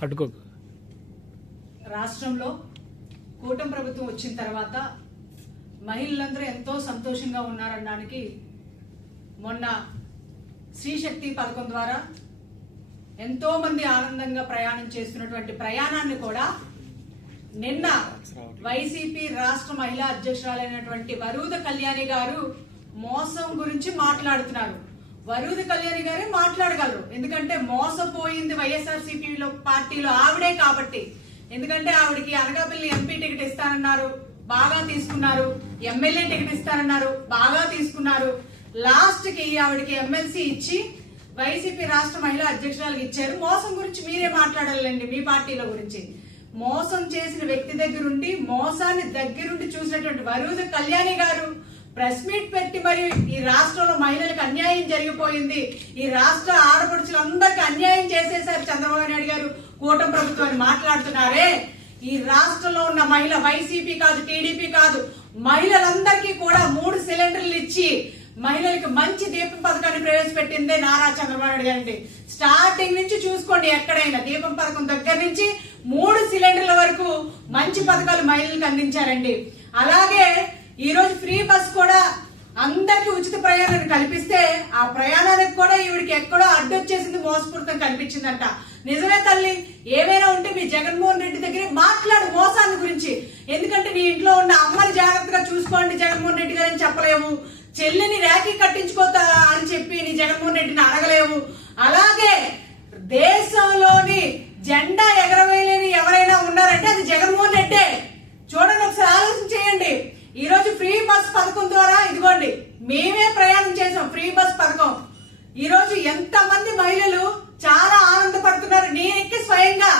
పట్టుకోకు. రాష్ట్రంలో కూటమి ప్రభుత్వం వచ్చిన తర్వాత మహిళలందరూ ఎంతో సంతోషంగా ఉన్నారనడానికి మొన్న స్త్రీశక్తి పథకం ద్వారా ఎంతో మంది ఆనందంగా ప్రయాణం చేస్తున్నటువంటి ప్రయాణాన్ని కూడా నిన్న వైసీపీ రాష్ట్ర మహిళా అధ్యక్షురాలైనటువంటి వరూద కళ్యాణి గారు మోసం గురించి మాట్లాడుతున్నారు. వరుది కళ్యాణి గారే మాట్లాడగలరు. ఎందుకంటే మోసపోయింది వైఎస్ఆర్సీపీలో పార్టీలో ఆవిడే కాబట్టి. ఎందుకంటే ఆవిడకి అనకాపల్లి ఎంపీ టికెట్ ఇస్తానన్నారు బాగా తీసుకున్నారు ఎమ్మెల్యే టికెట్ ఇస్తానన్నారు బాగా తీసుకున్నారు. లాస్ట్కి ఆవిడకి ఎమ్మెల్సీ ఇచ్చి వైసీపీ రాష్ట్ర మహిళా అధ్యక్షురాలకు ఇచ్చారు. మోసం గురించి మీరే మాట్లాడాలండి మీ పార్టీలో గురించి. మోసం చేసిన వ్యక్తి దగ్గరుండి మోసాన్ని దగ్గరుండి చూసినటువంటి వరుద కళ్యాణి గారు ప్రెస్ మీట్ పెట్టి మరి ఈ రాష్ట్రంలో మహిళలకు అన్యాయం జరిగిపోయింది. ఈ రాష్ట్ర ఆడపడుచులందరికీ అన్యాయం చేసేశారు చంద్రబాబు నాయుడు గారు. కూటమి ప్రభుత్వాన్ని మాట్లాడుతున్నారే. ఈ రాష్ట్రంలో ఉన్న మహిళ వైసీపీ కాదు టీడీపీ కాదు మహిళలందరికీ కూడా మూడు సిలిండర్లు ఇచ్చి మహిళలకు మంచి దీపం పథకాన్ని ప్రవేశపెట్టిందే నారా చంద్రబాబు నాయుడు గారండి. స్టార్టింగ్ నుంచి చూసుకోండి ఎక్కడైనా దీపం పథకం దగ్గర నుంచి మూడు సిలిండర్ల వరకు మంచి పథకాలు మహిళలకు అందించారండి. అలాగే ఈరోజు ఫ్రీ బస్ కూడా అందరికి ఉచిత ప్రయాణాన్ని కల్పిస్తే ఆ ప్రయాణానికి కూడా ఈవిడికి ఎక్కడో అడ్డొచ్చేసింది మోసపూరితం కనిపించిందంట. నిజమే తల్లి ఏమైనా ఉంటే మీ జగన్మోహన్ రెడ్డి దగ్గర మాట్లాడు మోసాన్ని గురించి. ఎందుకంటే మీ ఇంట్లో ఉన్న అమ్మని జాగ్రత్తగా చూసుకోండి జగన్మోహన్ రెడ్డి గారని చెప్పలేము. చెల్లిని ర్యాకీ కట్టించుకోతా అని చెప్పి నీ జగన్మోహన్ రెడ్డిని అడగలేము. అలాగే దేశంలోని జెండా ఎగరవేయలేని ఎవరైనా ఉన్నారంటే అది జగన్మోహన్ రెడ్డే చూడండి ఒకసారి ఆలోచన చేయండి ఈ రోజు ఫ్రీ బస్ పథకం ద్వారా ఇదిగోండి. మేమే ప్రయాణం చేసాం. ఫ్రీ బస్ పథకం. ఈ రోజు ఎంత మంది మహిళలు చాలా ఆనందపడుతున్నారు. నేనెక్కి స్వయంగా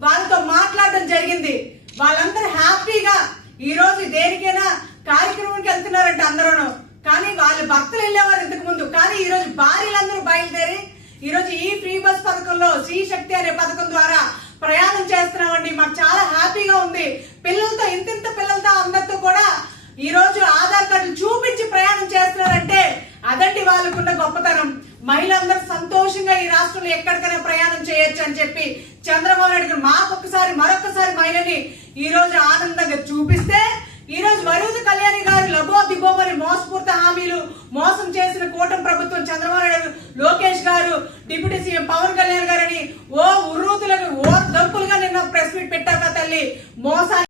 వాళ్ళతో మాట్లాడడం జరిగింది. వాళ్ళందరూ హ్యాపీగా ఈ రోజు దేనికైనా కార్యక్రమానికి వెళ్తున్నారంట అందరూను. కానీ వాళ్ళ భర్తలు వెళ్ళేవారు ఇంతకు ముందు. కానీ ఈ రోజు భార్యలందరూ బయలుదేరి ఈ రోజు ఈ ఫ్రీ బస్ పథకంలో శ్రీ శక్తి అనే పథకం ద్వారా ప్రయాణం చేస్తున్నామండి. మాకు చాలా హ్యాపీగా ఉంది. పిల్లలతో ఇంతింత పిల్లలతో అందరితో కూడా ఈ రోజు అదండి వాళ్ళకున్న గొప్పతనం. మహిళలందరూ సంతోషంగా ఈ రాష్ట్రంలో ఎక్కడికైనా ప్రయాణం చేయొచ్చు అని చెప్పి చంద్రబాబు నాయుడు గారు మాకొకసారి మరొకసారి మహిళని ఈ రోజు ఆనందంగా చూపిస్తే ఈ రోజు వరుద కళ్యాణి గారు లబో దిబో మరి మోసపూర్త హామీలు మోసం చేసిన కూటమి ప్రభుత్వం చంద్రబాబు నాయుడు లోకేష్ గారు డిప్యూటీ సీఎం పవన్ కళ్యాణ్ గారని ఓ ఉర్రూతులకు ఓ దంపులుగా నిన్న ప్రెస్ మీట్ పెట్టాక తల్లి. మోసాన్ని